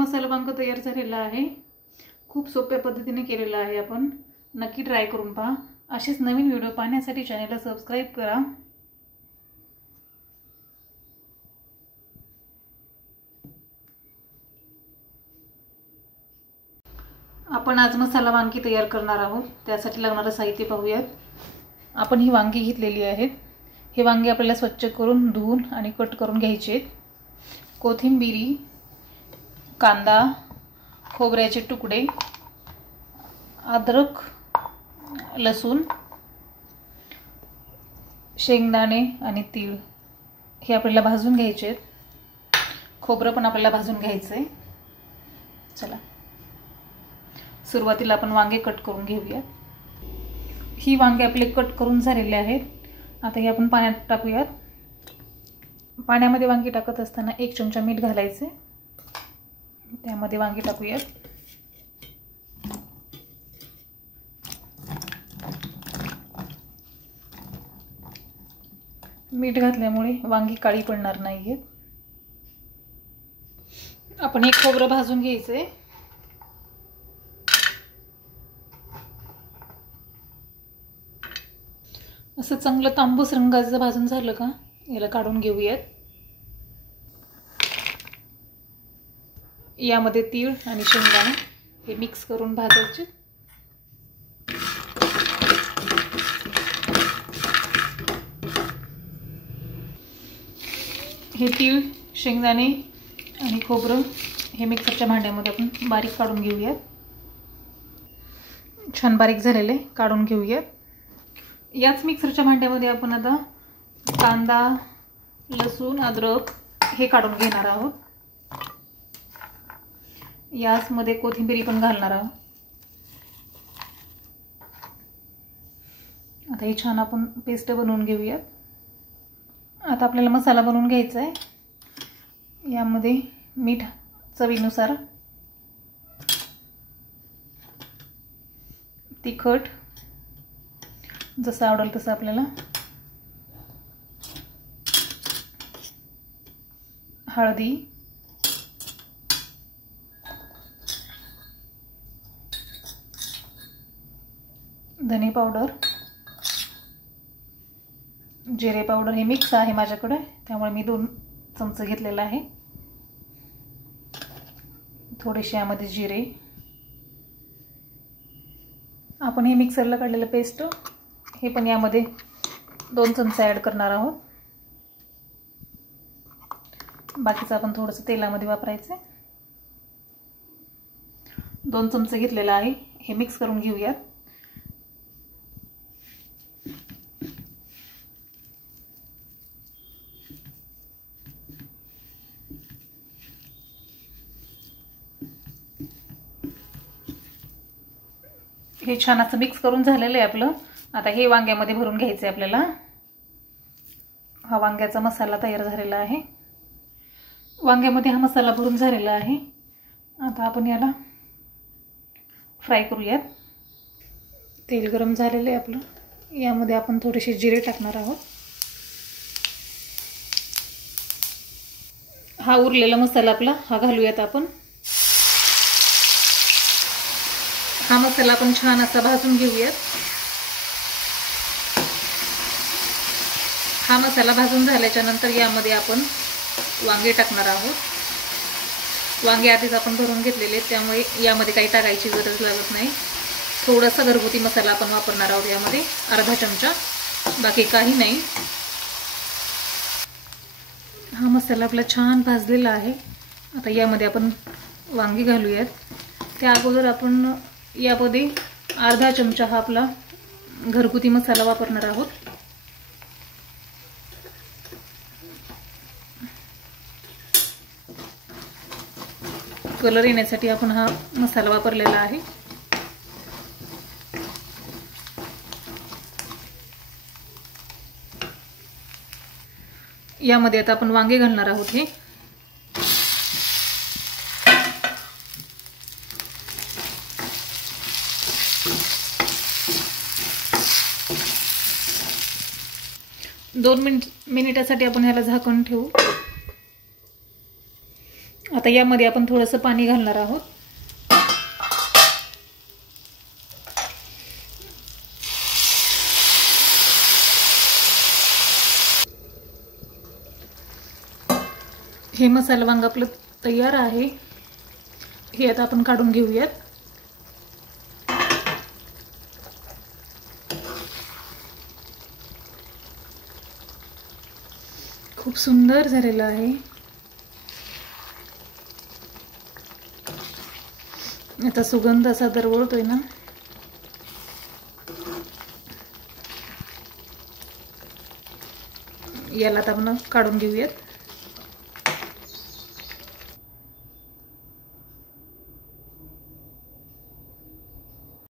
मसाला वांग तयार झालेला आहे। खूप सोप्या पद्धतीने केलेला आहे आपण। नक्की ट्राय करून पहा। असेच नवीन व्हिडिओ पाहण्यासाठी चॅनलला सबस्क्राइब करा। आपण आज मसाला वांगी तयार करणार आहोत। त्यासाठी लागणारे साहित्य पाहूयात। आपण ही वांगी घेतलेली आहेत। हे वांगी आपल्याला स्वच्छ करून धुवून आणि कट करून घ्यायचे आहेत। कोथिंबीर, कांदा, खोबऱ्याचे तुकडे, अद्रक, लसूण, शेंगदाणे आणि तीळ हे आपल्याला भाजून घ्यायचे आहेत। खोबरं पण आपल्याला भाजून घ्यायचं आहे। चला सुरुवातीला आपण वांगे कट करून घेऊया। ही वांगे आपले कट करून झालेले आहेत। आता हे आपण पाण्यात टाकूयात। पाण्यामध्ये वांगी टाकत असताना 1 चमचा मीठ घालायचे। त्यामध्ये वांगी टाकूयात। मीठ घातल्यामुळे वांगी काळी पडणार नाहीयेत। आपण हे खोबरं भाजून घ्यायचंय। असं चांगलं तांबूस रंगाचं भाजून झालं का याला काढून घेऊयात। यामध्ये तीळ आणि शेंगदाणे हे मिक्स करून भाजायचे। हे तीळ, शेंगदाणे आणि खोबरं हे मिक्सरच्या भांड्यामध्ये आपण बारीक काढून घेऊयात। छान बारीक झालेले काढून घेऊयात। याच मिक्सरच्या भांड्यामध्ये आपण आता कांदा, लसूण, अद्रक हे काढून घेणार आहोत। याच मध्ये कोथिंबीर पण घालणार आहोत। आता ही छान आपण पेस्ट बनवून घेऊयात। आता आपल्याला मसाला बनवून घ्यायचा आहे। यामध्ये मीठ चवीनुसार, तिखट जसं आवडेल तसं आपल्याला, हळदी, धने पावडर, जिरे पावडर हे मिक्स आहे माझ्याकडे त्यामुळे मी 2 चमचे घेतलेला आहे। थोडेसे यामध्ये जिरे, आपण हे मिक्सरला काढलेलं पेस्ट हे पण यामध्ये 2 चमचे ॲड करणार आहोत। बाकीचं आपण थोडंसं तेलामध्ये वापरायचं आहे। 2 चमचे घेतलेला आहे। हे मिक्स करून घेऊयात। हे छान असं मिक्स करून झालेलं आहे आपलं। आता हे वांग्यामध्ये भरून घ्यायचं आहे आपल्याला। हा वांग्याचा मसाला तयार झालेला आहे। वांग्यामध्ये हा मसाला भरून झालेला आहे। आता आपण याला फ्राय करूयात। तेल गरम झालेलं आहे आपलं। यामध्ये आपण थोडेसे जिरे टाकणार आहोत। हा उरलेला मसाला आपला हा घालूयात आपण। हा मसाला आपण छान असा भाजून घेऊयात। हा मसाला भाजून झाल्याच्या नंतर यामध्ये आपण वांगे टाकणार आहोत। वांगे आधीच आपण भरून घेतलेले त्यामुळे यामध्ये काही टाकायची गरज लागत नाही। थोडासा घरगुती मसाला आपण वापरणार आहोत यामध्ये, अर्धा चमचा, बाकी काही नाही। हा मसाला आपला छान भाजलेला आहे। आता यामध्ये आपण वांगी घालूयात। त्या अगोदर आपण यामध्ये अर्धा चमचा हा आपला घरगुती मसाला वापरणार आहोत। कलर येण्यासाठी आपण हा मसाला वापरलेला आहे। यामध्ये आता आपण वांगे घालणार आहोत। हे दोन मिनिटासाठी आपण ह्याला झाकून ठेवू। आता यामध्ये आपण थोडंसं पाणी घालणार आहोत. हे मसाला वांग आपलं तयार आहे. हे आता आपण काढून घेऊयात. खूप सुंदर झालेलं आहे. आता सुगंध असा दरवळतोय ना. याला आता आपण काढून घेऊयात.